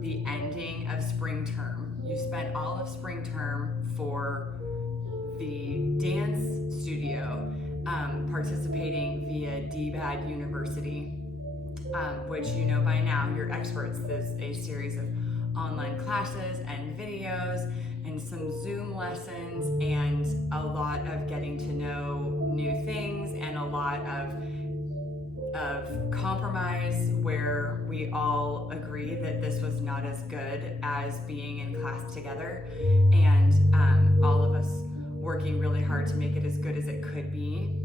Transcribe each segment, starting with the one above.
the ending of spring term. You spent all of spring term for the dance studio, participating via DBAD University, which you know by now, you're experts. There's a series of online classes and videos and some Zoom lessons and a lot of getting to know new things and a lot of compromise where we all agree that this was not as good as being in class together, and all of us working really hard to make it as good as it could be.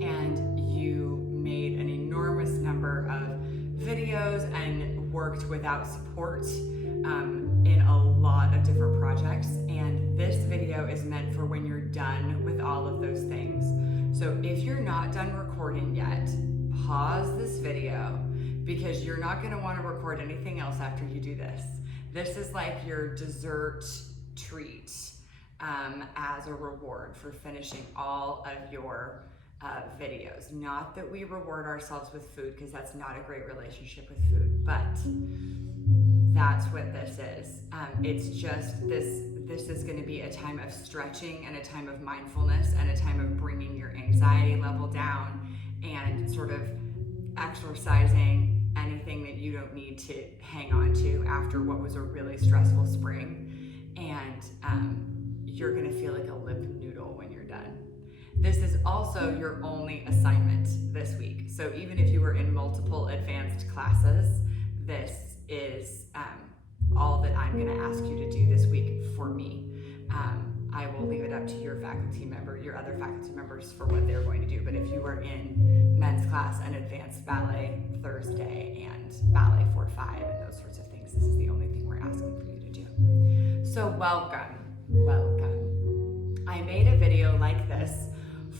And you made an enormous number of videos and worked without support in a lot of different projects. And this video is meant for when you're done with all of those things. So if you're not done recording yet, pause this video, because you're not going to want to record anything else after you do this. This is like your dessert treat as a reward for finishing all of your videos. Not that we reward ourselves with food, because that's not a great relationship with food, but that's what this is. It's just this is going to be a time of stretching and a time of mindfulness and a time of bringing your anxiety level down and sort of exercising anything that you don't need to hang on to after what was a really stressful spring. And you're going to feel like a limp noodle when you're done. This is also your only assignment this week. So even if you were in multiple advanced classes, this is all that I'm going to ask you to do this week for me. I will leave it up to your other faculty members for what they're going to do. But if you are in men's class and advanced ballet Thursday and ballet 4-5 and those sorts of things, this is the only thing we're asking for you to do. So welcome. I made a video like this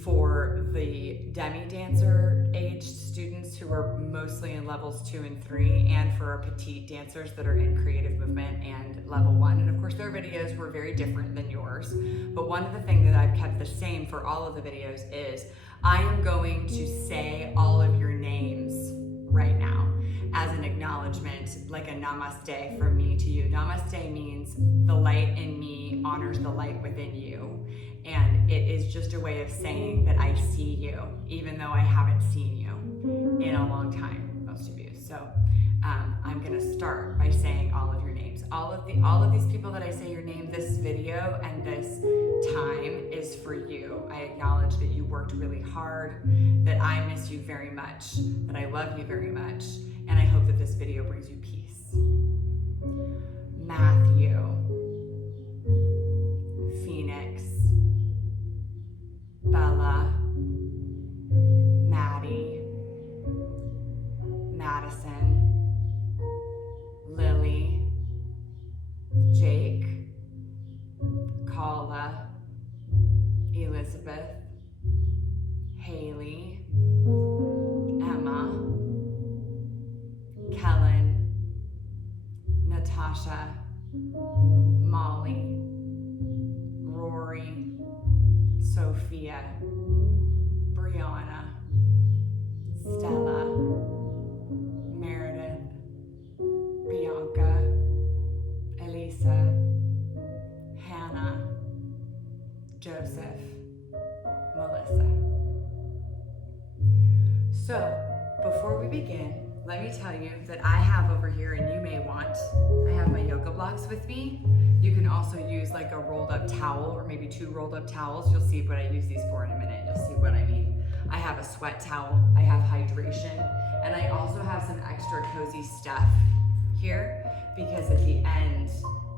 for the demi-dancer aged students who are mostly in levels 2 and 3, and for our petite dancers that are in creative movement and level 1. And of course their videos were very different than yours, but one of the things that I've kept the same for all of the videos is I am going to say all of your names right now as an acknowledgement, like a namaste from me to you. Namaste means the light in me honors the light within you. And it is just a way of saying that I see you, even though I haven't seen you in a long time, most of you. So I'm gonna start by saying all of your names. All of these people that I say your name, this video and this time is for you. I acknowledge that you worked really hard, that I miss you very much, that I love you very much, and I hope that this video brings you peace. Matthew, Phoenix, Bella, Maddie, Madison, Lily, Jake, Kala, Elizabeth, Haley, Emma, Kellen, Natasha, Molly, Rory, Sophia, Brianna, Stella, Meredith, Bianca, Elisa, Hannah, Joseph, Melissa. So, before we begin, let me tell you that I have over here, and you may want, I have my yoga blocks with me. You can also use like a rolled up towel or maybe 2 rolled up towels. You'll see what I use these for in a minute. You'll see what I mean. I have a sweat towel, I have hydration, and I also have some extra cozy stuff here because at the end,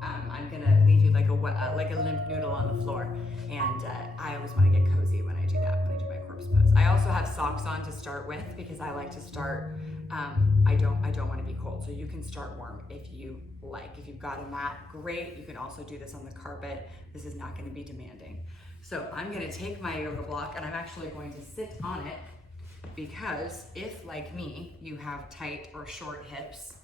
I'm gonna leave you like a limp noodle on the floor. And I always wanna get cozy when I do that, when I do my corpse pose. I also have socks on to start with because I like to start, I don't want to be cold, so you can start warm if you like. If you've got a mat, great. You can also do this on the carpet. This is not going to be demanding. So I'm going to take my yoga block and I'm actually going to sit on it because if, like me, you have tight or short hips,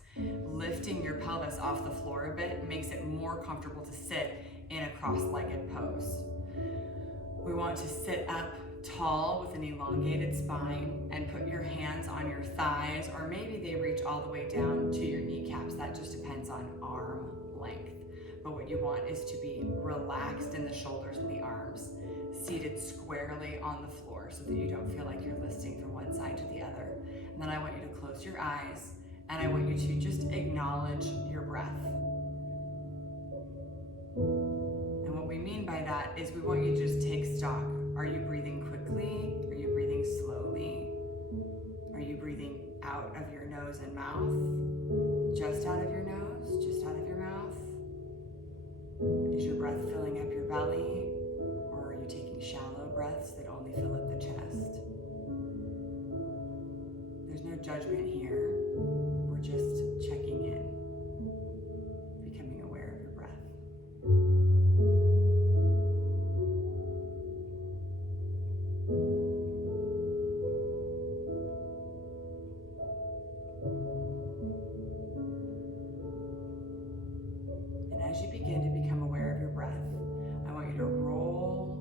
lifting your pelvis off the floor a bit makes it more comfortable to sit in a cross-legged pose. We want to sit up tall with an elongated spine and put your hands on your thighs, or maybe they reach all the way down to your kneecaps. That just depends on but what you want is to be relaxed in the shoulders and the arms, seated squarely on the floor so that you don't feel like you're listing from one side to the other. And then I want you to close your eyes, and I want you to just acknowledge your breath. And what we mean by that is we want you to just take stock. Are you breathing quickly? Are you breathing slowly? Are you breathing out of your nose and mouth? Just out of your nose? Just out of your mouth? Is your breath filling up your belly? Or are you taking shallow breaths that only fill up the chest? There's no judgment here. We're just checking in, becoming aware of your breath. And as you begin to become aware of your breath, I want you to roll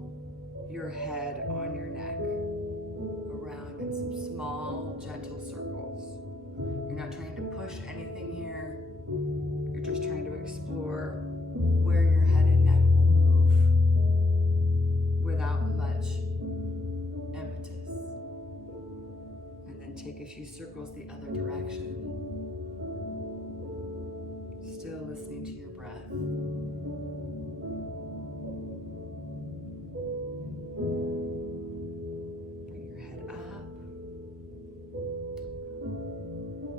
your head on your neck around in some small, gentle circles. You're not trying to push anything here. You're just trying to explore where your head and neck will move without much impetus. And then take a few circles the other direction. Still listening to your breath. Bring your head up.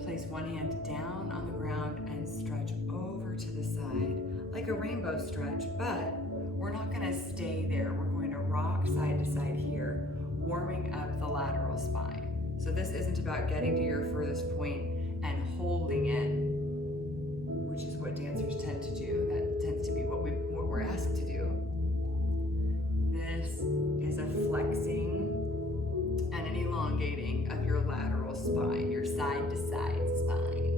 Place one hand down on the ground and stretch over to the side like a rainbow stretch, but we're not going to stay there. We're going to rock side to side here, warming up the lateral spine. So this isn't about getting to your furthest point and holding in, which is what dancers tend to do. That tends to be what we're asked to do. This is a flexing and an elongating of your lateral spine, your side to side spine.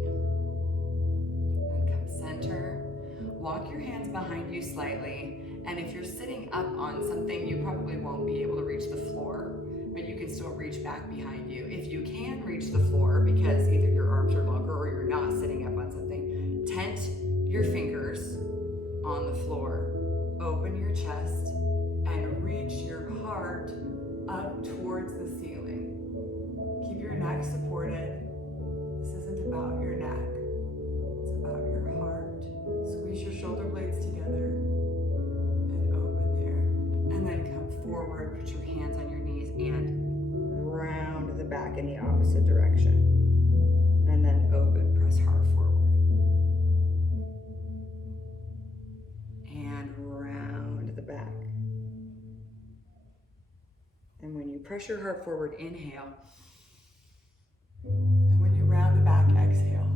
Then come center. Walk your hands behind you slightly, and if you're sitting up on something, you probably won't be able to reach the floor, but you can still reach back behind you. If you can reach the floor because either your arms are longer or you're not sitting up on something, tent your fingers on the floor, open your chest, and reach your heart up towards the ceiling. Keep your neck supported. This isn't about your neck, it's about your heart. Squeeze your shoulder blades together and open there. And then come forward, put your hands on your knees and round the back in the opposite direction. And then open, press hard forward. And round the back. And when you press your heart forward, inhale. And when you round the back, exhale.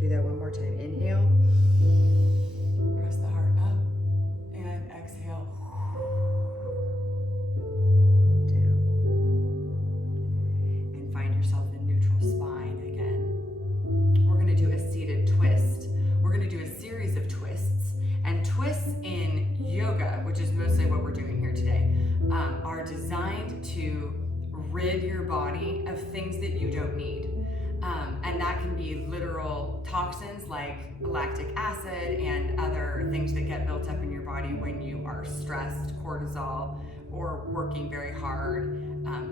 Do that one more time. Inhale. Press the heart up. And exhale. Down. And find yourself in neutral spine again. We're going to do a seated twist. We're going to do a series of twists. And twists in yoga, which is mostly what we're doing here today, are designed to rid your body of things that you don't need. And that can be literal toxins like lactic acid and other things that get built up in your body when you are stressed, cortisol, or working very hard,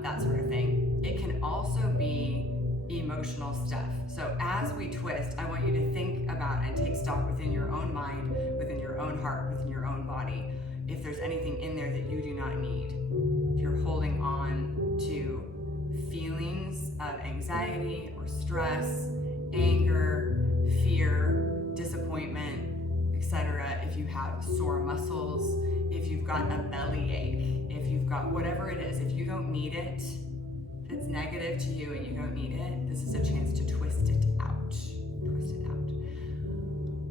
that sort of thing. It can also be emotional stuff. So as we twist, I want you to think about and take stock within your own mind, within your own heart, within your own body, if there's anything in there that you do not need. If you're holding on to feelings of anxiety or stress, anger, fear, disappointment, etc. If you have sore muscles, if you've got a bellyache, if you've got whatever it is, if you don't need it, if it's negative to you and you don't need it, this is a chance to twist it out. Twist it out.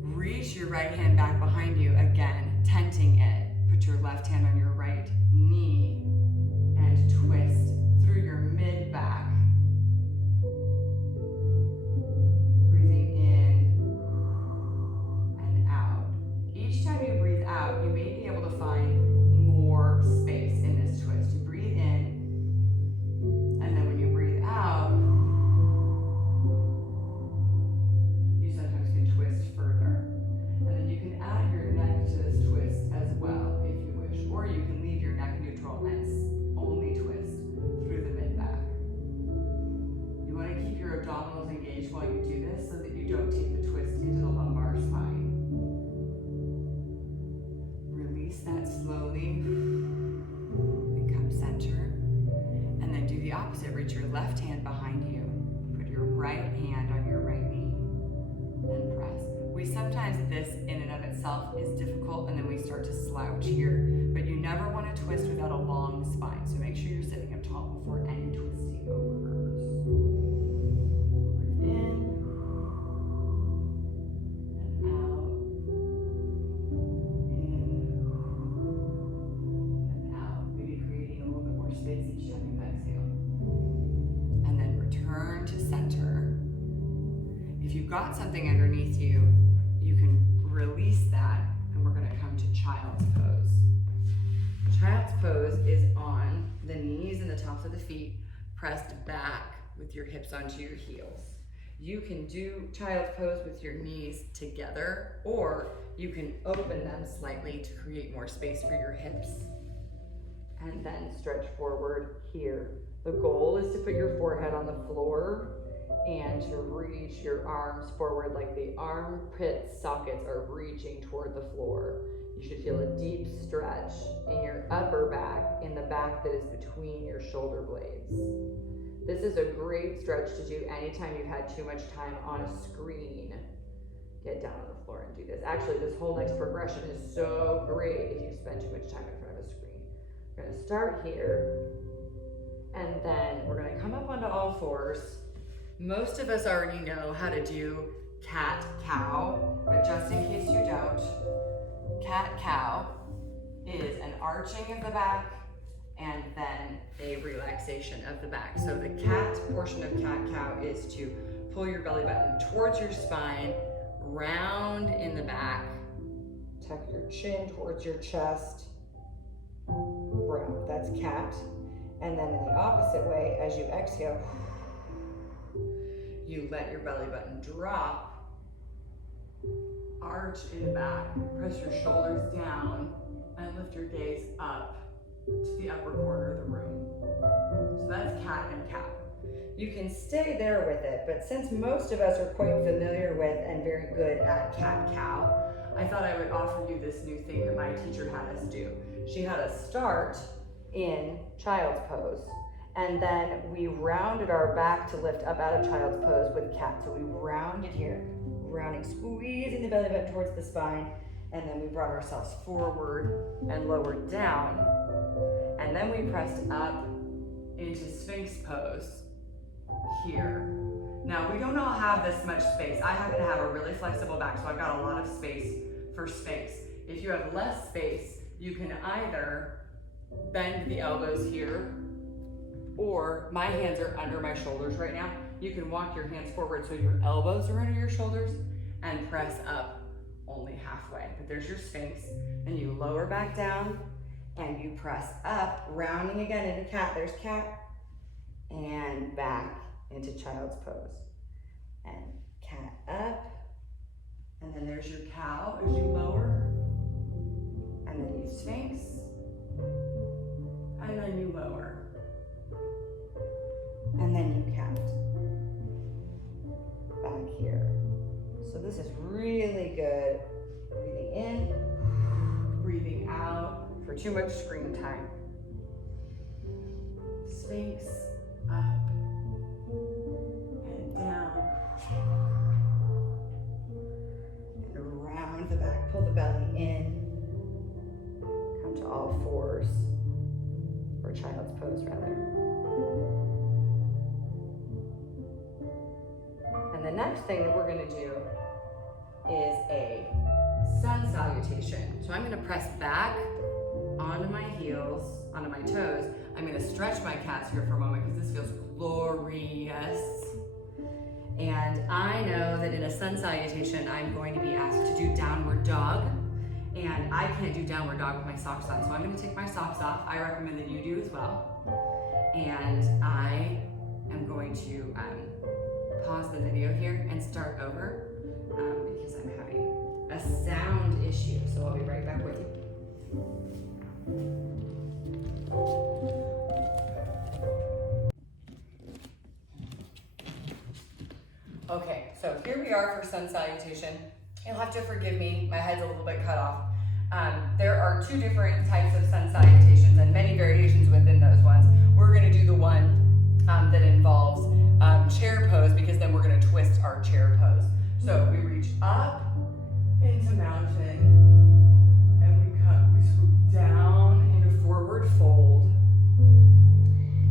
Reach your right hand back behind you again, tenting it. Put your left hand on your right knee and twist through your mid-back. Breathing in and out. Each time you breathe out, you may be able to find more space in this twist. You breathe in, and then when you breathe out, you sometimes can twist further. while you do this so that you don't take the twist into the lumbar spine. Release that slowly and come center. And then do the opposite. Reach your left hand behind you. Put your right hand on your right knee and press. Sometimes this in and of itself is difficult, and then we start to slouch here, but you never want to twist without a long spine, so make sure you're sitting up tall before any twisting occurs. Breathe in and out, in and out, maybe creating a little bit more space each time you exhale. And then return to center. If you've got something underneath you, you can release that, and we're going to come to child's pose. Child's pose is on the knees and the tops of the feet, pressed back with your hips onto your heels. You can do child's pose with your knees together, or you can open them slightly to create more space for your hips. And then stretch forward here. The goal is to put your forehead on the floor and to reach your arms forward like the armpit sockets are reaching toward the floor. You should feel a deep stretch in your upper back, in the back that is between your shoulder blades. This is a great stretch to do anytime you've had too much time on a screen. Get down on the floor and do this. Actually, this whole next progression is so great if you spend too much time in front of a screen. We're going to start here, and then we're going to come up onto all fours. Most of us already know how to do cat-cow, but just in case you don't, cat-cow is an arching of the back and then a relaxation of the back. So the cat portion of cat-cow is to pull your belly button towards your spine, round in the back, tuck your chin towards your chest, round. That's cat. And then in the opposite way, as you exhale, you let your belly button drop, arch in the back, press your shoulders down, and lift your gaze up to the upper corner of the room. So that's cat and cow. You can stay there with it, but since most of us are quite familiar with and very good at cat-cow, I thought I would offer you this new thing that my teacher had us do. She had us start in child's pose, and then we rounded our back to lift up out of child's pose with cat. So we rounded here, rounding, squeezing the belly button towards the spine, and then we brought ourselves forward and lowered down, and then we pressed up into Sphinx pose here. Now, we don't all have this much space. I happen to have a really flexible back, so I've got a lot of space for Sphinx. If you have less space, you can either bend the elbows here, or my hands are under my shoulders right now. You can walk your hands forward so your elbows are under your shoulders and press up only halfway. But there's your Sphinx, and you lower back down and you press up, rounding again into cat. There's cat, and back into child's pose. And cat up, and then there's your cow as you lower, and then you Sphinx, and then you lower, and then you cat. Back here. So this is really good. Breathing in, breathing out for too much screen time. Sphinx, up and down, and around the back. Pull the belly in. Come to all fours, or child's pose rather. And the next thing that we're going to do is a sun salutation. So I'm going to press back onto my heels, onto my toes. I'm going to stretch my calves here for a moment because this feels glorious. And I know that in a sun salutation, I'm going to be asked to do downward dog. And I can't do downward dog with my socks on, so I'm going to take my socks off. I recommend that you do as well. And I am going to pause the video here and start over because I'm having a sound issue. So I'll be right back with you. Okay, Okay, so here we are for sun salutation. You'll have to forgive me, my head's a little bit cut off. There are two different types of sun salutations and many variations within those ones. We're going to do the one that involves chair pose, because then we're going to twist our chair pose. So we reach up into mountain, and we swoop down into forward fold.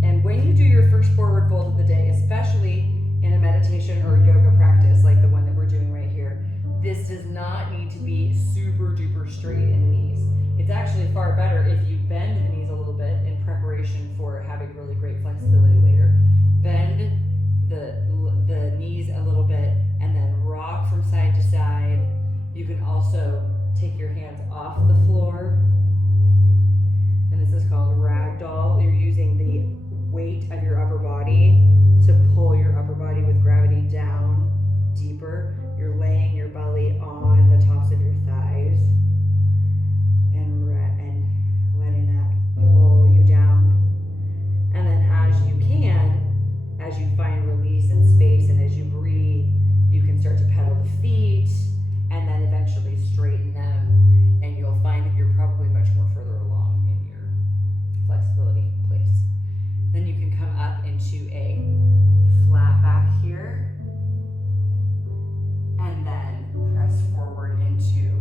And when you do your first forward fold of the day, especially in a meditation or yoga practice like the one that we're doing right here, this does not need to be super duper straight in the knees. It's actually far better if you bend the knees a little bit in preparation for having really great flexibility later. Bend the knees a little bit and then rock from side to side. You can also take your hands off the floor. And this is called ragdoll. You're using the weight of your upper body to pull your upper body with gravity down deeper. You're laying your belly on the tops of your thighs and letting that pull you down. And then as you find release and space, and as you breathe, you can start to pedal the feet and then eventually straighten them, and you'll find that you're probably much more further along in your flexibility place. Then you can come up into a flat back here, and then press forward into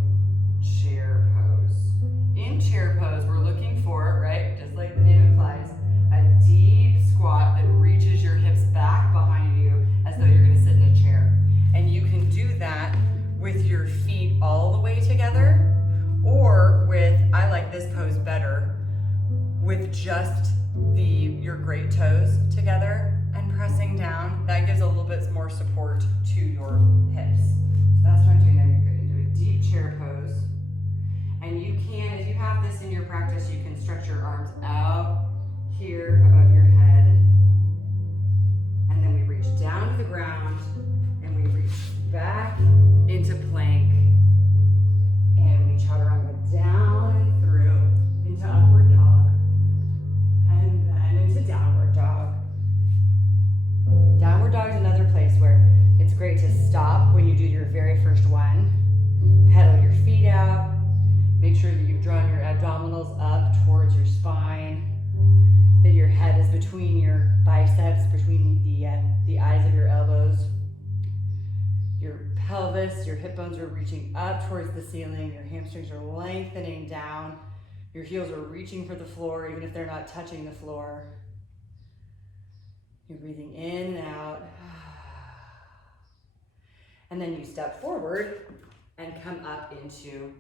chair pose. In chair pose, we're looking for, right, just like the name implies, a deep squat that reaches your hips back behind you as though you're going to sit in a chair. And you can do that with your feet all the way together, or with, I like this pose better, with just your great toes together and pressing down. That gives a little bit more support to your hips. So that's what I'm doing there. You're going to do a deep chair pose. And you can, if you have this in your practice, you can stretch your arms out here above your head. And then we reach down to the ground and we reach back into plank. And we chaturanga down and through into upward dog. And then into downward dog. Downward dog is another place where it's great to stop when you do your very first one. Pedal your feet out. Make sure that you've drawn your abdominals up towards your spine. That your head is between your biceps, between the eyes of your elbows. Your pelvis, your hip bones are reaching up towards the ceiling. Your hamstrings are lengthening down. Your heels are reaching for the floor, even if they're not touching the floor. You're breathing in and out. And then you step forward and come up into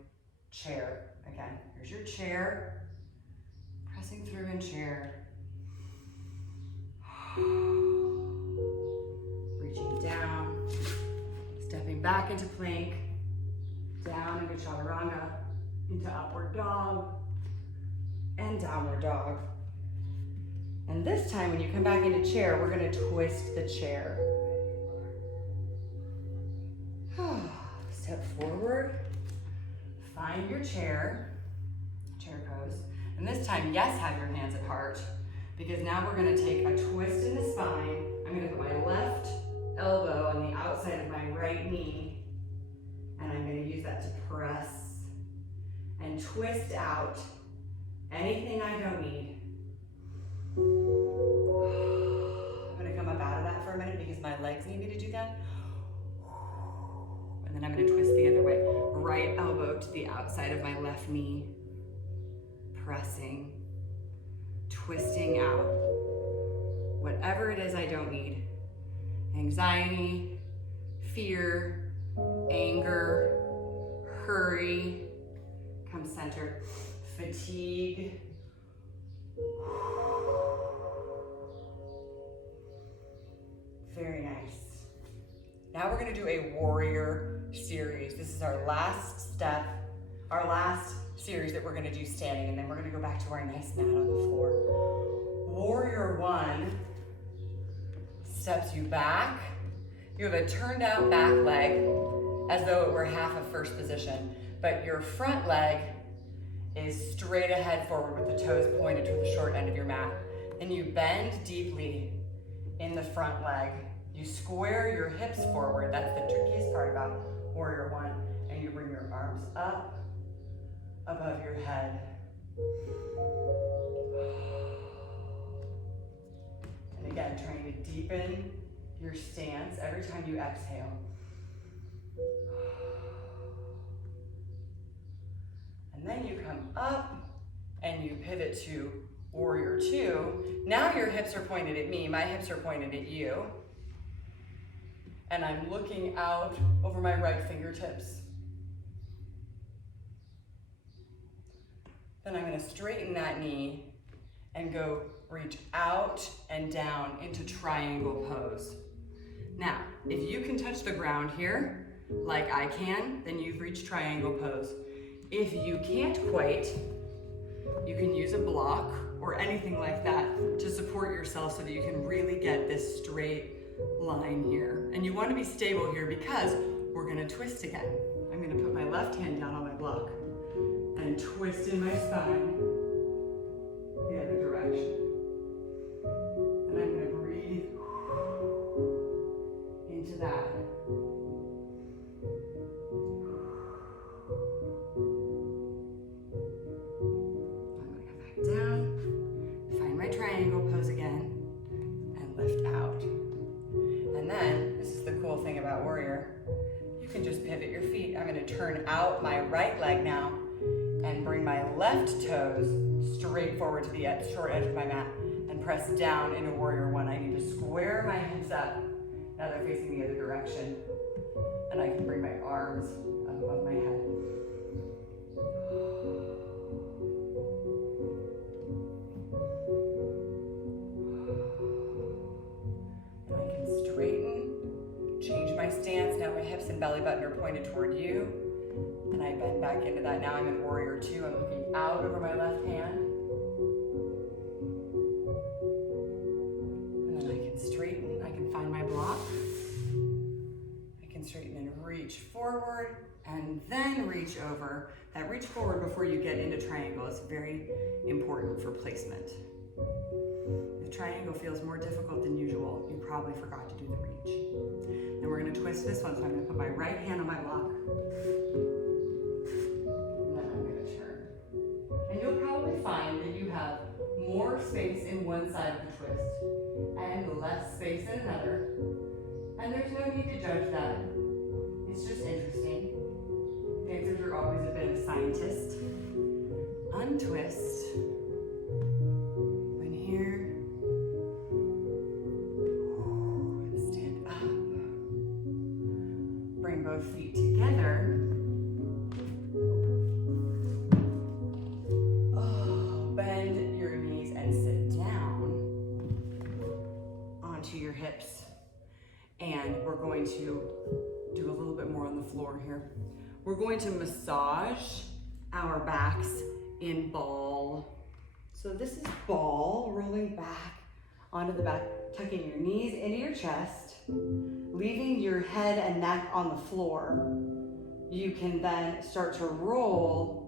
chair. Again, here's your chair. Pressing through in chair. Reaching down. Stepping back into plank. Down into chaturanga. Into upward dog. And downward dog. And this time when you come back into chair, we're going to twist the chair. Step forward. Find your chair pose. And this time, yes, have your hands at heart, because now we're going to take a twist in the spine. I'm going to put my left elbow on the outside of my right knee, and I'm going to use that to press and twist out anything I don't need. I'm going to come up out of that for a minute because my legs need me to do that. And then I'm going to twist the other way. Right elbow to the outside of my left knee. Pressing. Twisting out. Whatever it is I don't need. Anxiety, fear, anger, hurry. Come center. Fatigue. Very nice. Now we're going to do a warrior series. This is our last step, our last series that we're going to do standing, and then we're going to go back to our nice mat on the floor. Warrior one steps you back. You have a turned out back leg as though it were half of first position, but your front leg is straight ahead forward with the toes pointed to the short end of your mat. And you bend deeply in the front leg. You You square your hips forward. That's the trickiest part about warrior one. And you bring your arms up above your head. And again, trying to deepen your stance every time you exhale. And then you come up and you pivot to warrior two. Now your hips are pointed at me, my hips are pointed at you. And I'm looking out over my right fingertips. Then I'm going to straighten that knee and go reach out and down into triangle pose. Now, if you can touch the ground here, like I can, then you've reached triangle pose. If you can't quite, you can use a block or anything like that to support yourself so that you can really get this straight line here. And you want to be stable here because we're going to twist again. I'm going to put my left hand down on my block and twist in my spine the other direction. And I'm going to breathe into that. I'm going to come back down, find my triangle pose again, and lift out. And then, this is the cool thing about warrior, you can just pivot your feet. I'm going to turn out my right leg now and bring my left toes straight forward to the short edge of my mat and press down into warrior one. I need to square my hips up. Now they're facing the other direction. And I can bring my arms up above my head. And I can straighten, change my stance. Now my hips and belly button are pointed toward you. And I bend back into that. Now I'm in warrior two. I'm looking out over my left hand. And then I can straighten. I can find my block. I can straighten and reach forward and then reach over. That reach forward before you get into triangle is very important for placement. If triangle feels more difficult than usual, you probably forgot to do the reach. And we're going to twist this one. So I'm going to put my right hand on my block. Find that you have more space in one side of the twist and less space in another. And there's no need to judge that. It's just interesting. Dancers are always a bit of a scientist. Untwist. And here. And stand up. Bring both feet together. Your hips, and we're going to do a little bit more on the floor here. We're going to massage our backs in ball. So this is ball, rolling back onto the back, tucking your knees into your chest, leaving your head and neck on the floor. You can then start to roll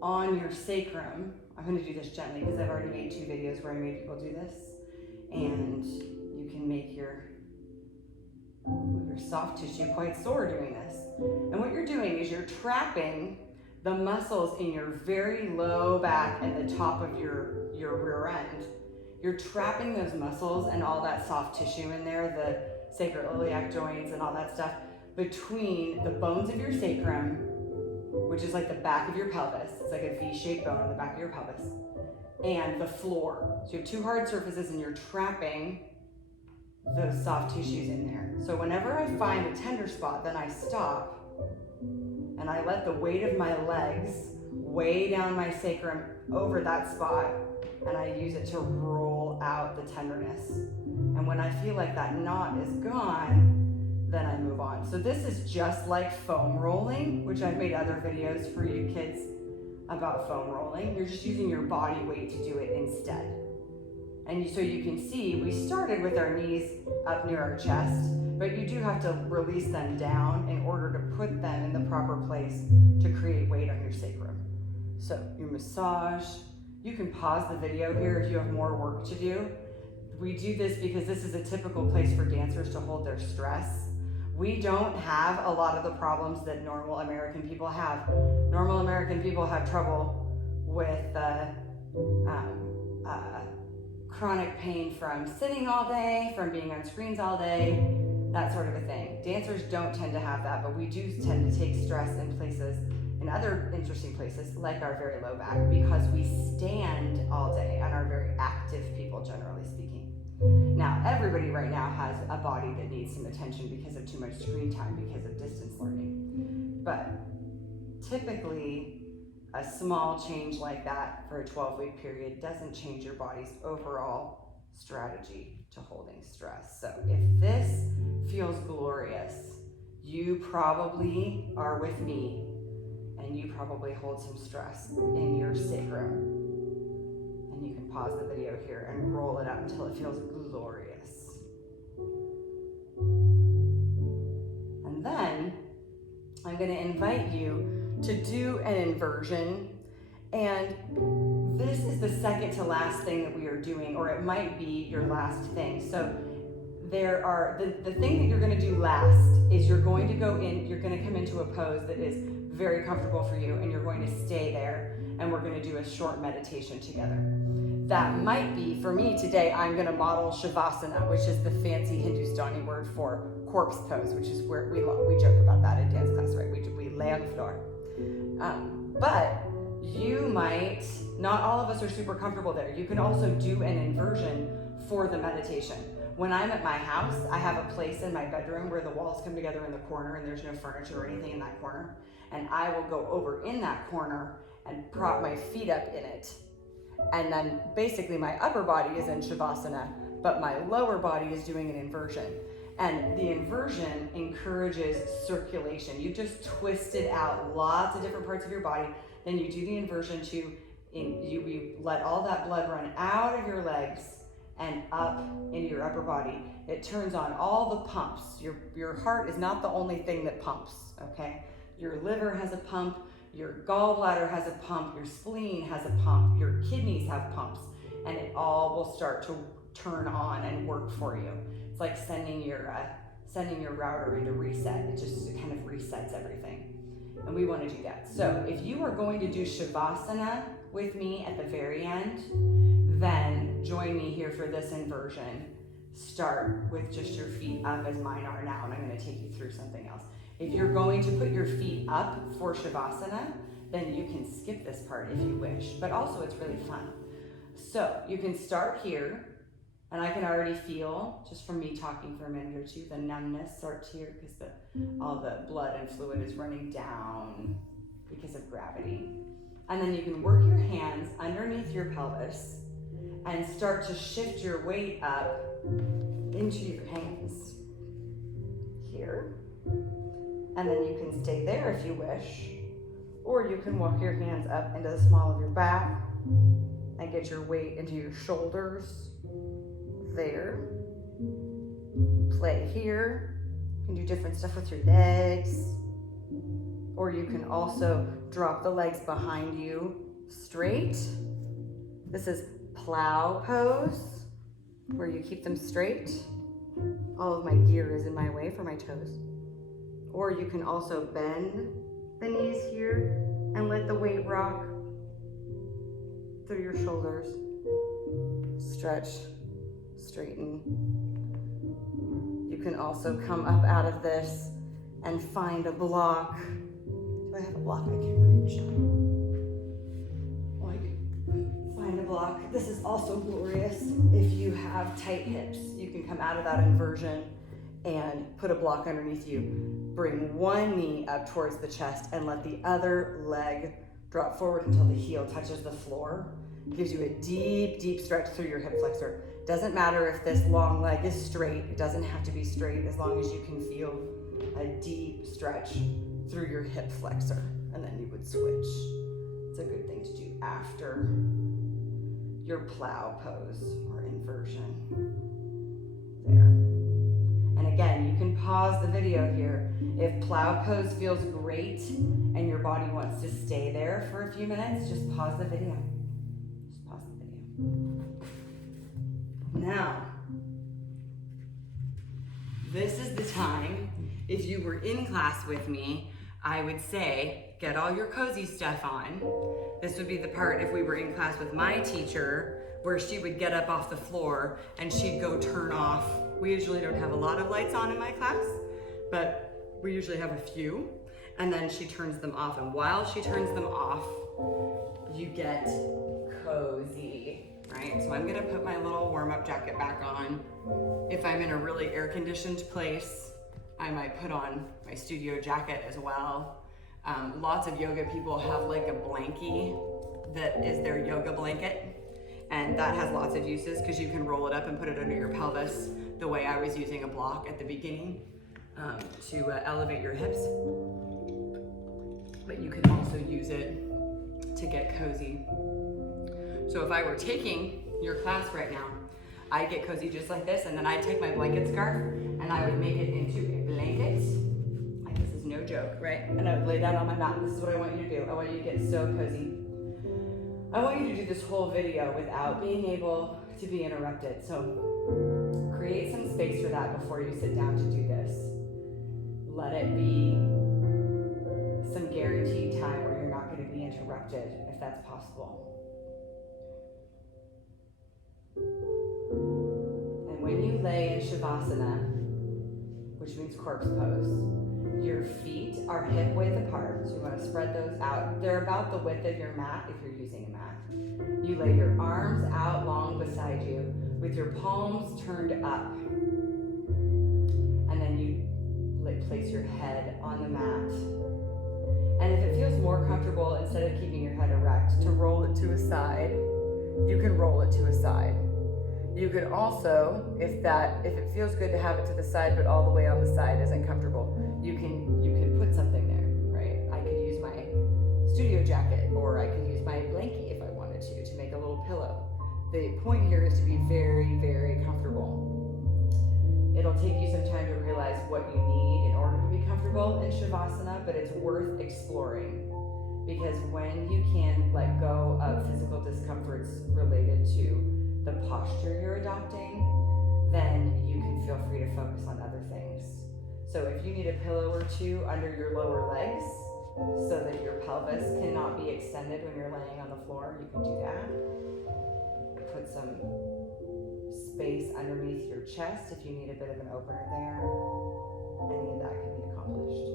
on your sacrum. I'm going to do this gently because I've already made 2 videos where I made people do this. And you can make your soft tissue quite sore doing this. And what you're doing is you're trapping the muscles in your very low back and the top of your rear end. You're trapping those muscles and all that soft tissue in there, the sacroiliac joints and all that stuff, between the bones of your sacrum, which is like the back of your pelvis. It's like a V-shaped bone on the back of your pelvis, and the floor. So you have 2 hard surfaces and you're trapping those soft tissues in there. So whenever I find a tender spot, then I stop and I let the weight of my legs weigh down my sacrum over that spot, and I use it to roll out the tenderness. And when I feel like that knot is gone, then I move on. So this is just like foam rolling, which I've made other videos for you kids about foam rolling. You're just using your body weight to do it instead. And so you can see, we started with our knees up near our chest, but you do have to release them down in order to put them in the proper place to create weight on your sacrum. So you massage. You can pause the video here if you have more work to do. we do this because this is a typical place for dancers to hold their stress. We don't have a lot of the problems that normal American people have. Normal American people have trouble with chronic pain from sitting all day, from being on screens all day, that sort of a thing. Dancers don't tend to have that, but we do tend to take stress in places, in other interesting places, like our very low back, because we stand all day and are very active people, generally speaking. Now, everybody right now has a body that needs some attention because of too much screen time, because of distance learning. But typically, a small change like that for a 12-week period doesn't change your body's overall strategy to holding stress. So if this feels glorious, you probably are with me, and you probably hold some stress in your sacrum. And you can pause the video here and roll it up until it feels glorious. And then I'm going to invite you to do an inversion, and this is the second to last thing that we are doing, or it might be your last thing. So there are, the thing that you're going to do last is you're going to go in, you're going to come into a pose that is very comfortable for you, and you're going to stay there, and we're going to do a short meditation together. That might be, for me today, I'm going to model Shavasana, which is the fancy Hindustani word for corpse pose, which is where we joke about that in dance class, right? We lay on the floor. But you might, not all of us are super comfortable there. You can also do an inversion for the meditation. When I'm at my house, I have a place in my bedroom where the walls come together in the corner and there's no furniture or anything in that corner. And I will go over in that corner and prop my feet up in it. And then basically my upper body is in Shavasana, but my lower body is doing an inversion. And the inversion encourages circulation. You just twist it out, lots of different parts of your body. Then you do the inversion you let all that blood run out of your legs and up into your upper body. It turns on all the pumps. Your heart is not the only thing that pumps, okay? Your liver has a pump, your gallbladder has a pump, your spleen has a pump, your kidneys have pumps, and it all will start to turn on and work for you. It's like sending your router into reset. It kind of resets everything. And we want to do that. So if you are going to do Shavasana with me at the very end, then join me here for this inversion. Start with just your feet up as mine are now, and I'm going to take you through something else. If you're going to put your feet up for Shavasana, then you can skip this part if you wish, but also it's really fun. So you can start here, and I can already feel, just from me talking for a minute or two, the numbness starts here because all the blood and fluid is running down because of gravity. And then you can work your hands underneath your pelvis and start to shift your weight up into your hands here. And then you can stay there if you wish, or you can walk your hands up into the small of your back and get your weight into your shoulders there. Play here. You can do different stuff with your legs, or you can also drop the legs behind you straight. This is plow pose, where you keep them straight. All of my gear is in my way for my toes. Or you can also bend the knees here and let the weight rock through your shoulders. Stretch, straighten. You can also come up out of this and find a block. Do I have a block I can reach? Find a block. This is also glorious. If you have tight hips, you can come out of that inversion and put a block underneath you. Bring one knee up towards the chest and let the other leg drop forward until the heel touches the floor. It gives you a deep, deep stretch through your hip flexor. Doesn't matter if this long leg is straight. It doesn't have to be straight as long as you can feel a deep stretch through your hip flexor. And then you would switch. It's a good thing to do after your plow pose or inversion. There. And again, you can pause the video here. If plow pose feels great and your body wants to stay there for a few minutes, just pause the video. Just pause the video. Now, This is the time, if you were in class with me, I would say, get all your cozy stuff on. This would be the part if we were in class with my teacher, where she would get up off the floor and she'd go turn off. We usually don't have a lot of lights on in my class, but we usually have a few. And then she turns them off. And while she turns them off, you get cozy, right? So I'm gonna put my little warm-up jacket back on. If I'm in a really air-conditioned place, I might put on my studio jacket as well. Lots of yoga people have like a blankie that is their yoga blanket. And that has lots of uses because you can roll it up and put it under your pelvis the way I was using a block at the beginning to elevate your hips. But you can also use it to get cozy. So if I were taking your class right now, I'd get cozy just like this, and then I'd take my blanket scarf and I would make it into a blanket. Like, this is no joke, right? And I would lay down on my mat. This is what I want you to do. I want you to get so cozy. I want you to do this whole video without being able to be interrupted. So create some space for that before you sit down to do this. Let it be some guaranteed time where you're not going to be interrupted, if that's possible. And when you lay in Shavasana, which means corpse pose, your feet are hip width apart, so you want to spread those out. They're about the width of your mat if you're using a mat. You lay your arms out long beside you with your palms turned up. And then you place your head on the mat. And if it feels more comfortable, instead of keeping your head erect, to roll it to a side, you can roll it to a side. You could also, if it feels good to have it to the side, but all the way on the side isn't comfortable, you can put something there, right? I could use my studio jacket, or I could use my blankie if I wanted to make a little pillow. The point here is to be very, very comfortable. It'll take you some time to realize what you need in order to be comfortable in Shavasana, but it's worth exploring, because when you can let go of physical discomforts related to the posture you're adopting, then you can feel free to focus on other things. So if you need a pillow or two under your lower legs so that your pelvis cannot be extended when you're laying on the floor, you can do that. Put some space underneath your chest if you need a bit of an opener there. Any of that can be accomplished.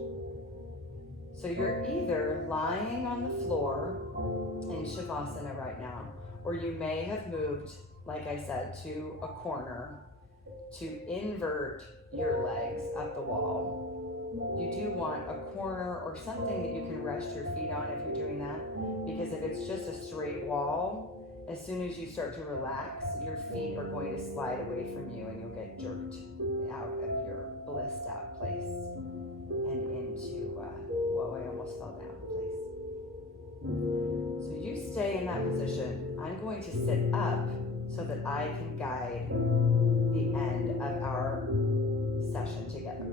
So you're either lying on the floor in Shavasana right now, or you may have moved, like I said, to a corner to invert your legs up the wall. You do want a corner or something that you can rest your feet on if you're doing that, because if it's just a straight wall, as soon as you start to relax, your feet are going to slide away from you and you'll get jerked out of your blissed out place and into, whoa, I almost fell down place. So you stay in that position. I'm going to sit up so that I can guide the end of our session together.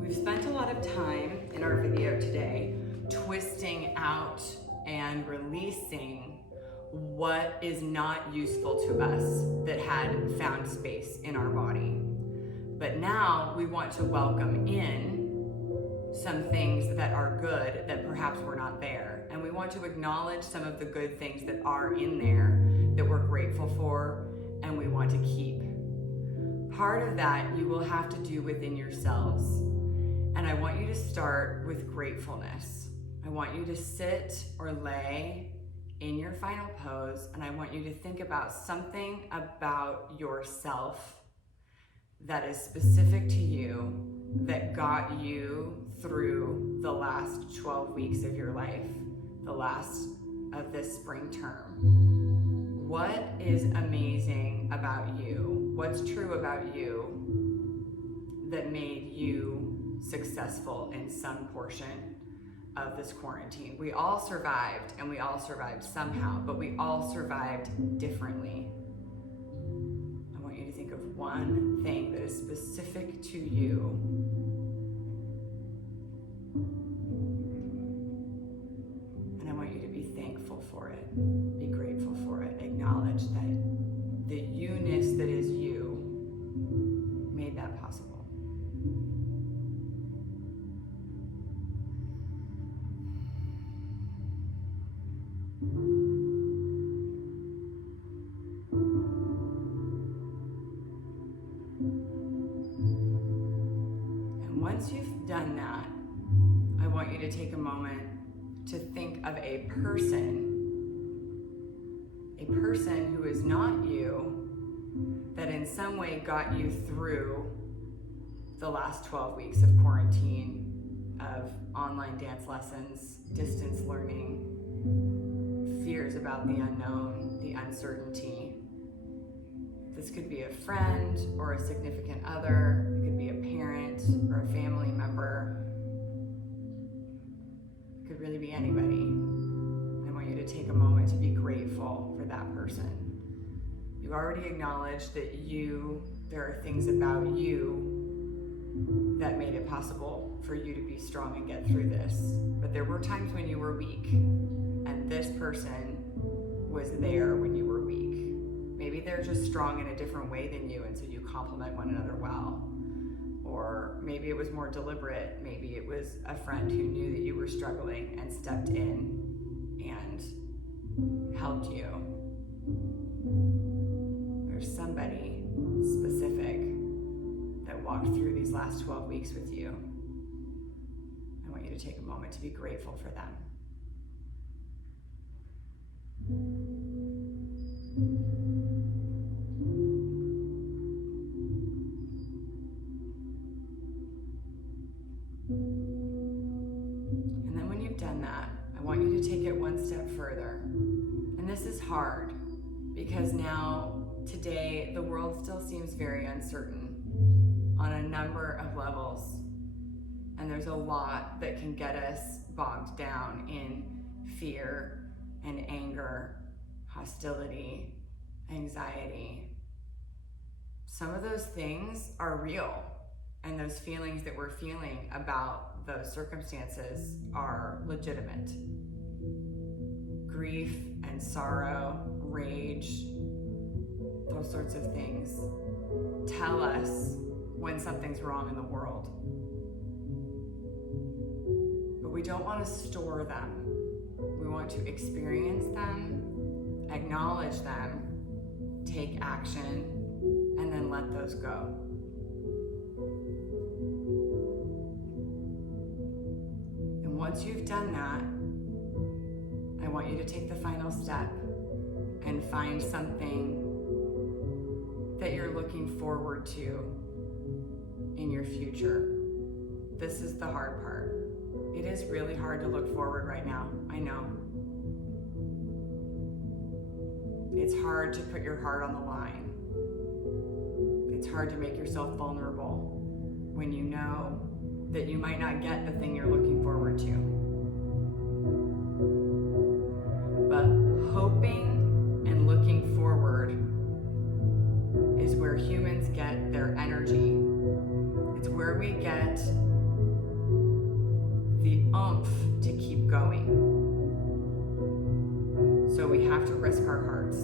We've spent a lot of time in our video today twisting out and releasing what is not useful to us that had found space in our body. But now we want to welcome in some things that are good that perhaps were not there. And we want to acknowledge some of the good things that are in there that we're grateful for and we want to keep. Part of that you will have to do within yourselves. And I want you to start with gratefulness. I want you to sit or lay in your final pose, and I want you to think about something about yourself that is specific to you that got you through the last 12 weeks of your life, the last of this spring term. What is amazing about you? What's true about you that made you successful in some portion of this quarantine? We all survived, and we all survived somehow, but we all survived differently. I want you to think of one thing that is specific to you. And I want you to be thankful for it. Be grateful for it. Acknowledge that the you-ness that is you made that possible. And once you've done that, I want you to take a moment to think of a person who is not you, that in some way got you through the last 12 weeks of quarantine, of online dance lessons, distance learning, fears about the unknown, the uncertainty. This could be a friend or a significant other. It could be a parent or a family member. It could really be anybody. I want you to take a moment to be grateful for that person. You already acknowledged that there are things about you that made it possible for you to be strong and get through this. But there were times when you were weak, and this person was there when you were weak. Maybe they're just strong in a different way than you, and so you complement one another well. Or maybe it was more deliberate. Maybe it was a friend who knew that you were struggling and stepped in and helped you. There's somebody specific that walked through these last 12 weeks with you. I want you to take a moment to be grateful for them. And then when you've done that, I want you to take it one step further. And this is hard because now, today, the world still seems very uncertain on a number of levels. And there's a lot that can get us bogged down in fear and anger, hostility, anxiety. Some of those things are real, and those feelings that we're feeling about those circumstances are legitimate. Grief and sorrow, rage, those sorts of things tell us when something's wrong in the world. But we don't want to store them. We want to experience them, acknowledge them, take action, and then let those go. And once you've done that, I want you to take the final step and find something that you're looking forward to in your future. This is the hard part. It is really hard to look forward right now, I know. It's hard to put your heart on the line. It's hard to make yourself vulnerable when you know that you might not get the thing you're looking forward to. But hoping and looking forward is where humans get their energy. It's where we get the oomph to keep going. So we have to risk our hearts.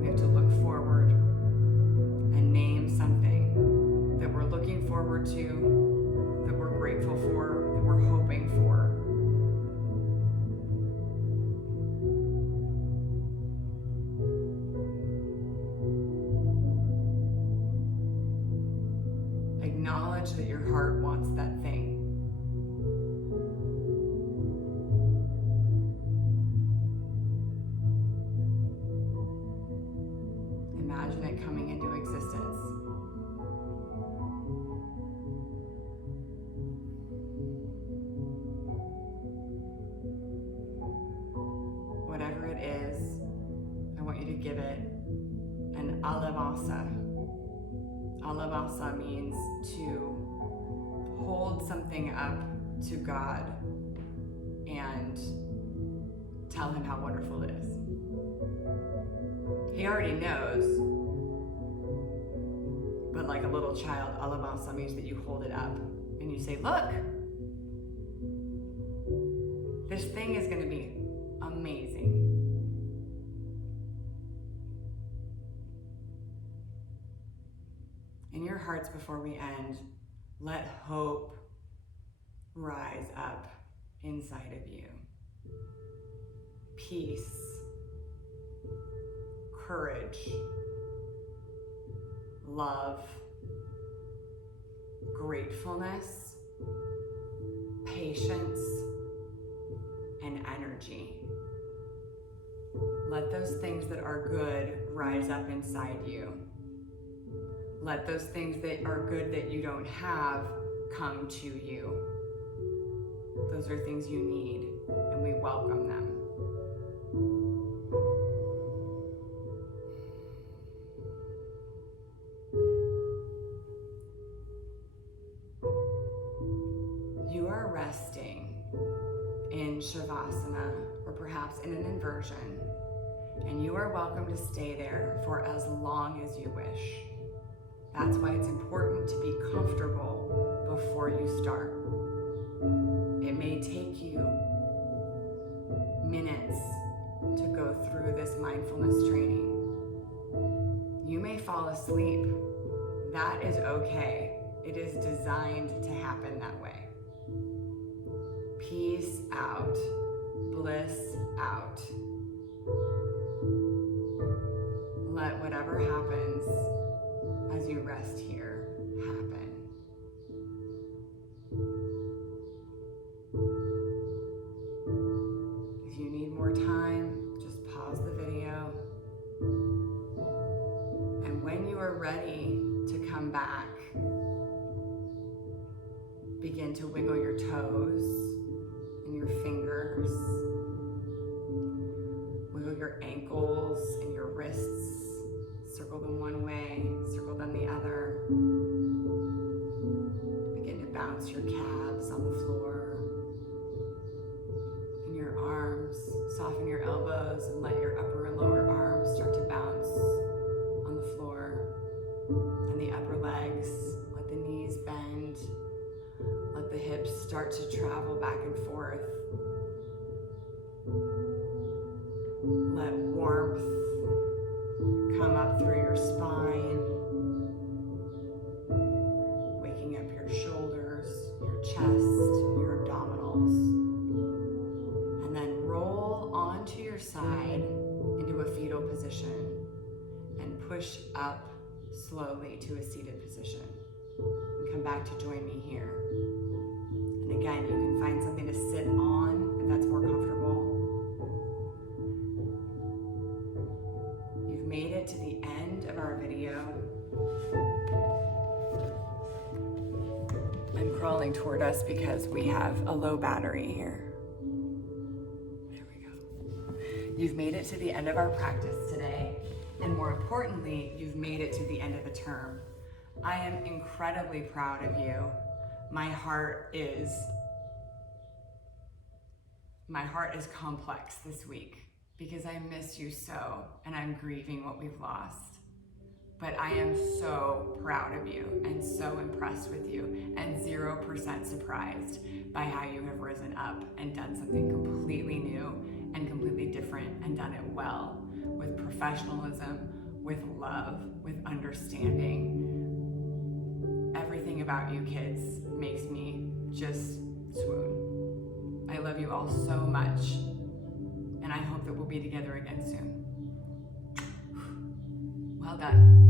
We have to look forward and name something that we're looking forward to, that we're grateful for, that we're hoping for. Acknowledge that your heart wants that thing. Imagine it coming into existence. Whatever it is, I want you to give it an alabanza. Alabanza means to hold something up to God and tell him how wonderful it is. He already knows, but like a little child, alabanza means that you hold it up and you say, look, this thing is going to be amazing. In your hearts, before we end, let hope rise up inside of you. Peace, courage, love, gratefulness, patience, and energy. Let those things that are good rise up inside you. Let those things that are good that you don't have come to you. Those are things you need, and we welcome them. You are resting in Shavasana, or perhaps in an inversion, and you are welcome to stay there for as long as you wish. That's why it's important to be comfortable before you start. It may take you minutes to go through this mindfulness training. You may fall asleep. That is okay. It is designed to happen that way. Peace out, bliss out. Let whatever happens as you rest here happen. If you need more time, just pause the video. And when you are ready to come back, begin to wiggle your toes and your fingers. Wiggle your ankles and your wrists. Circle them one way, circle them the other. Begin to bounce your calves on the floor. And your arms, soften your elbows and let your upper and lower arms start to bounce on the floor. And the upper legs, let the knees bend. Let the hips start to travel back and forth. Let warmth come up through your spine, waking up your shoulders, your chest, your abdominals. And then roll onto your side into a fetal position and push up slowly to a seated position. And come back to join me here. And again, you can find something to sit on if that's more comfortable. You've made it to the end of our video. I'm crawling toward us because we have a low battery here. There we go. You've made it to the end of our practice today, and more importantly, you've made it to the end of the term. I am incredibly proud of you. My heart is complex this week because I miss you so, and I'm grieving what we've lost. But I am so proud of you and so impressed with you and 0% surprised by how you have risen up and done something completely new and completely different and done it well, with professionalism, with love, with understanding. Everything about you kids makes me just swoon. I love you all so much, and I hope that we'll be together again soon. Well done.